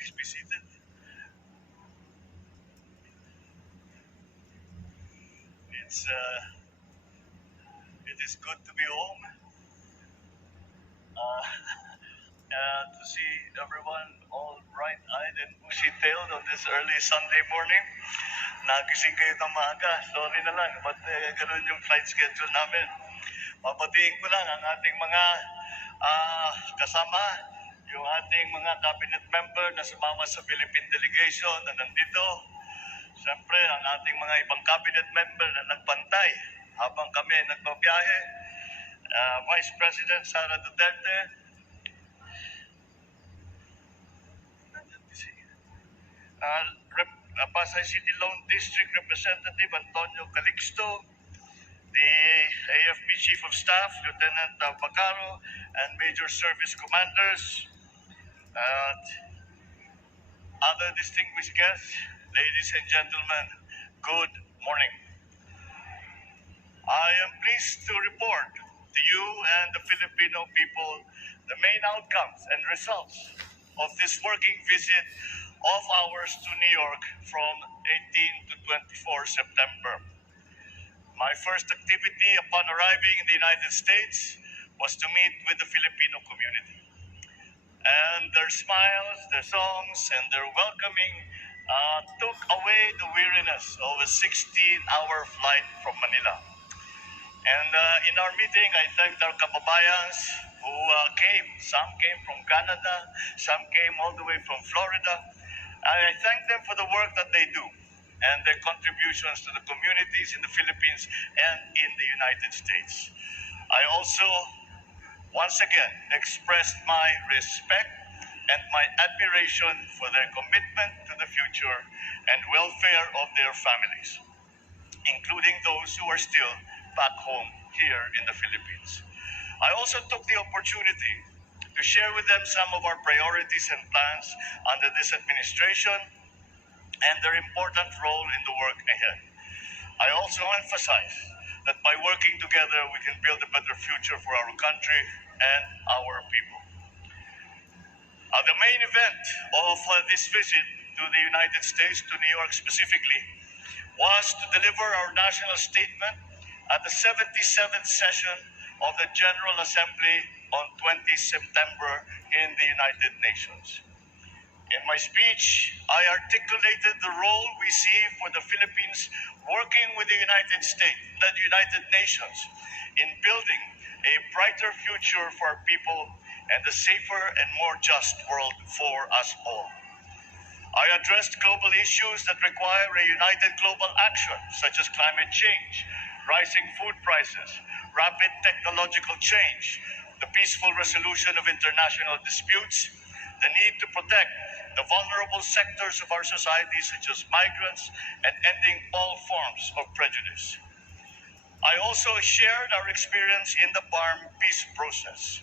Please be seated. It's it is good to be home. Uh, to see everyone all bright-eyed and bushy-tailed on this early Sunday morning. Nagising kayo ng maaga. Sorry na lang, but ganun yung flight schedule namin. Papatiin ko lang ang ating mga kasama, yung ating mga cabinet member na sumama sa Philippine delegation na nandito. Siyempre, ang ating mga ibang cabinet member na nagbantay habang kami nagbabiyahe. Vice President Sara Duterte, Pasay City Lone District Representative Antonio Calixto, the AFP Chief of Staff, Lieutenant Bacaro, and Major Service Commanders, and other distinguished guests, ladies and gentlemen, good morning. I am pleased to report to you and the Filipino people the main outcomes and results of this working visit of ours to New York from 18 to 24 September. My first activity upon arriving in the United States was to meet with the Filipino community. And their smiles, their songs, and their welcoming took away the weariness of a 16-hour flight from Manila. And in our meeting, I thanked our kababayans who came. Some came from Canada, some came all the way from Florida. I thank them for the work that they do and their contributions to the communities in the Philippines and in the United States. I also, once again, expressed my respect and my admiration for their commitment to the future and welfare of their families, including those who are still back home here in the Philippines. I also took the opportunity to share with them some of our priorities and plans under this administration and their important role in the work ahead. I also emphasize that by working together, we can build a better future for our country and our people. The main event of this visit to the United States, to New York specifically, was to deliver our national statement at the 77th session of the General Assembly on 20 September in the United Nations. In my speech, I articulated the role we see for the Philippines working with the United States, the United Nations, in building a brighter future for our people and a safer and more just world for us all. I addressed global issues that require a united global action, such as climate change, rising food prices, rapid technological change, the peaceful resolution of international disputes, the need to protect the vulnerable sectors of our society, such as migrants, and ending all forms of prejudice. I also shared our experience in the farm peace process,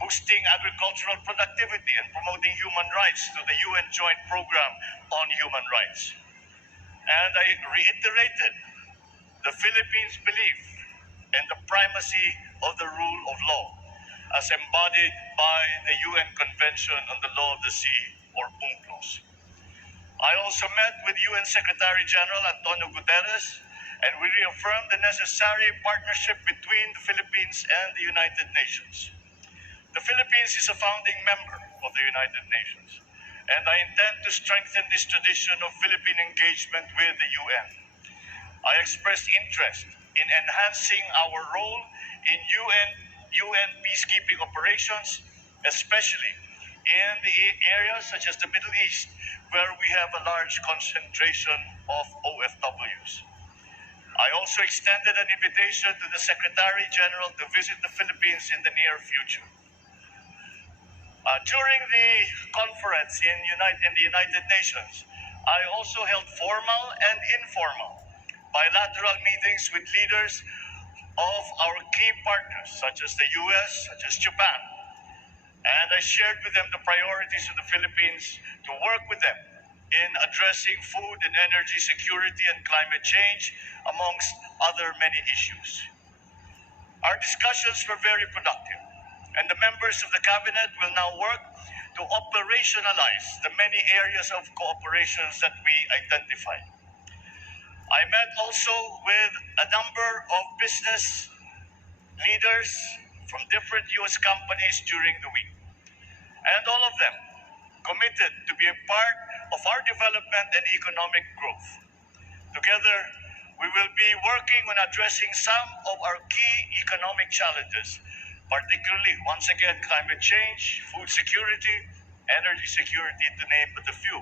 boosting agricultural productivity and promoting human rights through the UN Joint Program on Human Rights. And I reiterated the Philippines' belief in the primacy of the rule of law as embodied by the UN Convention on the Law of the Sea, or UNCLOS. I also met with UN Secretary General Antonio Guterres, and we reaffirmed the necessary partnership between the Philippines and the United Nations. The Philippines is a founding member of the United Nations, and I intend to strengthen this tradition of Philippine engagement with the UN. I expressed interest in enhancing our role in UN peacekeeping operations, especially in the areas such as the Middle East, where we have a large concentration of OFWs. I also extended an invitation to the Secretary General to visit the Philippines in the near future. During the conference in the United Nations, I also held formal and informal bilateral meetings with leaders of our key partners, such as the US, such as Japan. And I shared with them the priorities of the Philippines to work with them in addressing food and energy security and climate change, amongst other many issues. Our discussions were very productive, and the members of the cabinet will now work to operationalize the many areas of cooperations that we identified. I met also with a number of business leaders from different US companies during the week, and all of them committed to be a part of our development and economic growth. Together, we will be working on addressing some of our key economic challenges, particularly, once again, climate change, food security, energy security, to name but a few.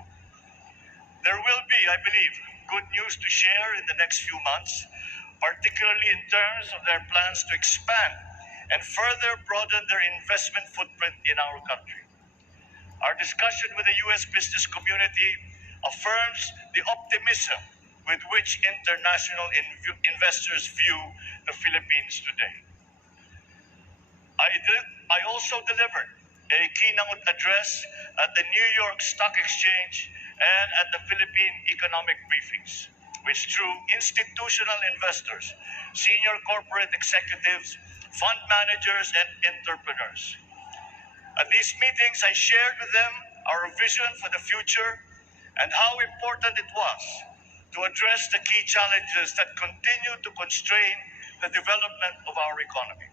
There will be, I believe, good news to share in the next few months, particularly in terms of their plans to expand and further broaden their investment footprint in our country. Our discussion with the U.S. business community affirms the optimism with which international investors view the Philippines today. I also delivered a keynote address at the New York Stock Exchange and at the Philippine economic briefings, which drew institutional investors, senior corporate executives, fund managers, and entrepreneurs. At these meetings, I shared with them our vision for the future and how important it was to address the key challenges that continue to constrain the development of our economy.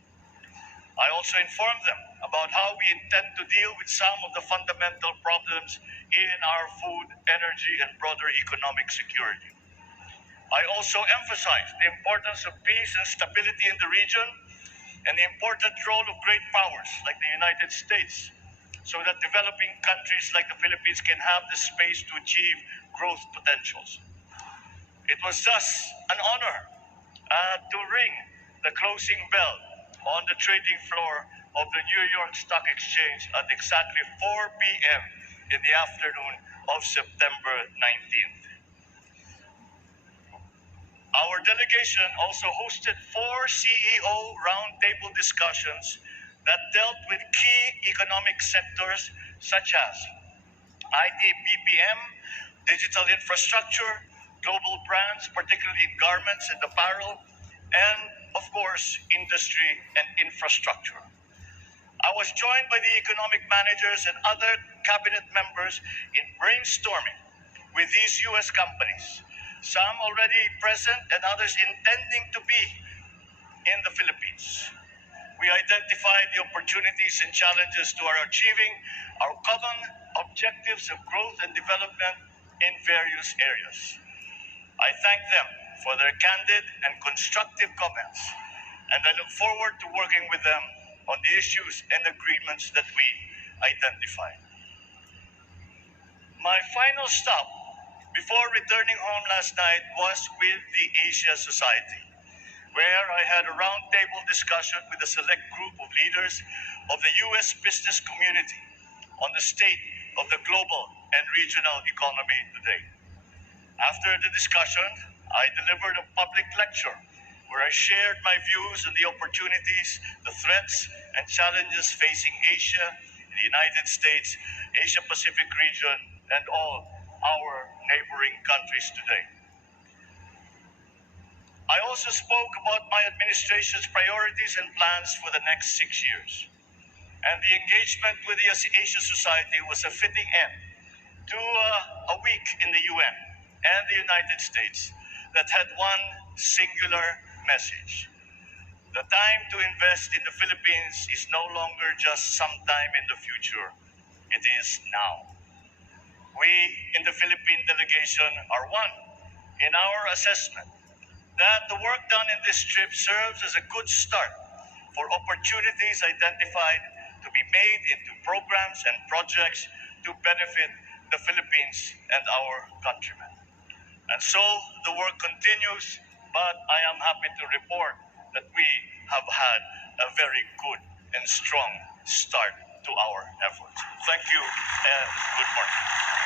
I also informed them about how we intend to deal with some of the fundamental problems in our food, energy, and broader economic security. I also emphasized the importance of peace and stability in the region and the important role of great powers like the United States, so that developing countries like the Philippines can have the space to achieve growth potentials. It was thus an honor to ring the closing bell on the trading floor of the New York Stock Exchange at exactly 4 p.m. in the afternoon of September 19th. Our delegation also hosted 4 CEO roundtable discussions that dealt with key economic sectors such as IT BPM, digital infrastructure, global brands, particularly in garments and apparel, and, of course, industry and infrastructure. I was joined by the economic managers and other cabinet members in brainstorming with these U.S. companies, some already present and others intending to be in the Philippines. We identified the opportunities and challenges to our achieving our common objectives of growth and development in various areas. I thank them for their candid and constructive comments, and I look forward to working with them on the issues and agreements that we identified. My final stop before returning home last night was with the Asia Society, where I had a roundtable discussion with a select group of leaders of the U.S. business community on the state of the global and regional economy today. After the discussion, I delivered a public lecture where I shared my views on the opportunities, the threats, and challenges facing Asia, the United States, Asia Pacific region, and all our neighboring countries today. I also spoke about my administration's priorities and plans for the next 6 years. And the engagement with the Asia Society was a fitting end to a week in the UN and the United States that had one singular message. The time to invest in the Philippines is no longer just sometime in the future. It is now. We in the Philippine delegation are one in our assessment that the work done in this trip serves as a good start for opportunities identified to be made into programs and projects to benefit the Philippines and our countrymen. And so the work continues, but I am happy to report that we have had a very good and strong start to our efforts. Thank you and good morning.